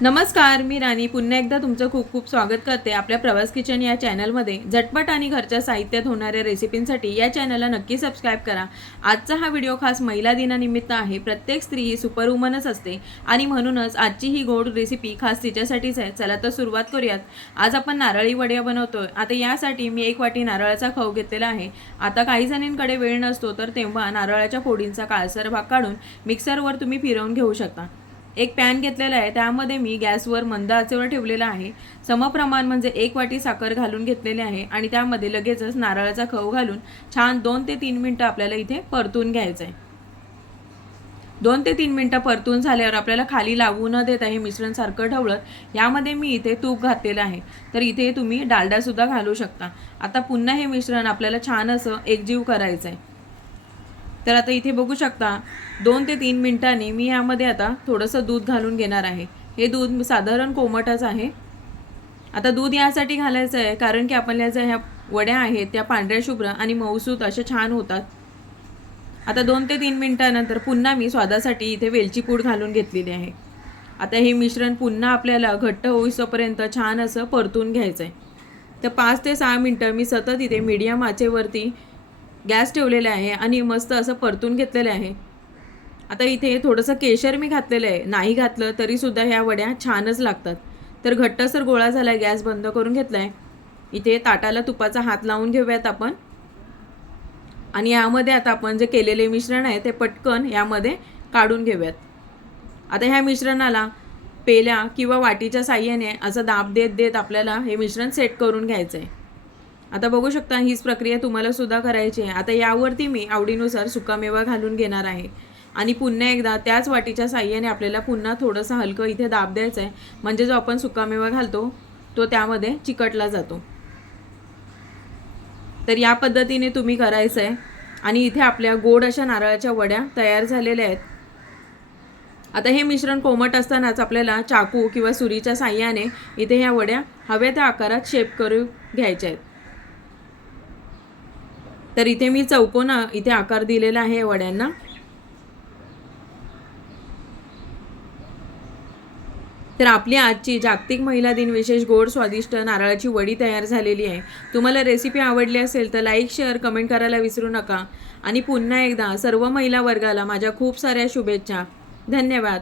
नमस्कार मी राणी. पुन्हा एकदा तुमचं खूप खूप स्वागत करते आपल्या प्रवास किचन या चॅनलमध्ये. झटपट आणि घरच्या साहित्यात होणाऱ्या रेसिपींसाठी या चॅनलला नक्की सबस्क्राईब करा. आजचा हा व्हिडिओ खास महिला दिनानिमित्त आहे. प्रत्येक स्त्री ही सुपरवुमनच असते आणि म्हणूनच आजची ही गोड रेसिपी खास तिच्यासाठीच आहे. चला तर सुरुवात करूयात. आज आपण नारळी वड्या बनवतोय. आता यासाठी मी एक वाटी नारळाचा खव घेतलेला आहे. आता काही जणींकडे वेळ नसतो तर तेव्हा नारळाच्या फोडींचा काळसर भाग काढून मिक्सरवर तुम्ही फिरवून घेऊ शकता. एक पॅन घेतलेला आहे. त्यामध्ये मी गॅसवर मंद आचेवर ठेवलेला आहे. समप्रमाण म्हणजे एक वाटी साखर घालून घेतलेली आहे आणि त्यामध्ये लगेचच नारळाचा खव घालून छान दोन ते तीन मिनटं आपल्याला इथे परतून घ्यायचं आहे. दोन ते तीन मिनटं परतून झाल्यावर आपल्याला खाली लागू न देता हे मिश्रण सारखं ढवळत यामध्ये मी इथे तूप घातलेलं आहे. तर इथे तुम्ही डालडासुद्धा घालू शकता. आता पुन्हा हे मिश्रण आपल्याला छान असं एकजीव करायचं आहे. तर आता इथे बघू शकता दोन ते तीन मिनिटांनी मी यामध्ये आता थोडंसं दूध घालून घेणार आहे. हे दूध साधारण कोमटच आहे. आता दूध यासाठी घालायचं आहे कारण की आपल्या ज्या ह्या वड्या आहेत त्या पांढऱ्या शुभ्र आणि मऊसूत अशा छान होतात. आता दोन ते तीन मिनटानंतर पुन्हा मी स्वादासाठी इथे वेलची पूड घालून घेतलेली आहे. आता हे मिश्रण पुन्हा आपल्याला घट्ट होईसपर्यंत छान असं परतून घ्यायचं आहे तर पाच ते सहा मिनटं मी सतत इथे मीडियम आचेवरती गॅस ठेवलेला आहे आणि मस्त असं परतून घेतलेलं आहे. आता इथे थोडंसं केशर मी घातलेलं आहे. नाही घातलं तरीसुद्धा ह्या वड्या छानच लागतात. तर घट्टसर गोळा झाला आहे गॅस बंद करून घेतला आहे इथे ताटाला तुपाचा हात लावून घेऊयात आपण. आणि यामध्ये आता आपण जे केलेले मिश्रण आहे ते पटकन यामध्ये काढून घेऊयात. आता ह्या मिश्रणाला पेल्या किंवा वाटीच्या साह्याने असं दाब देत देत आपल्याला हे मिश्रण सेट करून घ्यायचं आहे आता बघू शकता हीच प्रक्रिया तुम्हाला सुद्धा करायची आहे. आता यावरती मी आवडीनुसार सुकामेवा घालून घेणार आहे. आणि पुन्हा एकदा त्याच वाटीच्या साह्याने आपल्याला पुन्हा थोडंसं हलकं इथे दाब द्यायचं आहे. म्हणजे जो आपण सुकामेवा घालतो तो त्यामध्ये चिकटला जातो. तर या पद्धतीने तुम्ही करायचं आहे. आणि इथे आपल्या गोड अशा नारळाच्या वड्या तयार झालेल्या आहेत. आता हे मिश्रण कोमट असतानाच आपल्याला चाकू किंवा सुरीच्या साह्याने इथे ह्या वड्या हव्या त्या आकारात शेप करू घ्यायच्या आहेत. तर इथे मी चौकोन इथे आकार दिलेला आहे वड्यांना. तर आपली आजची जागतिक महिला दिन विशेष गोड स्वादिष्ट नारळाची वडी तयार झालेली आहे. तुम्हाला रेसिपी आवडली असेल तर लाईक शेअर कमेंट करायला विसरू नका. आणि पुन्हा एकदा सर्व महिला वर्गाला माझ्या खूप साऱ्या शुभेच्छा. धन्यवाद.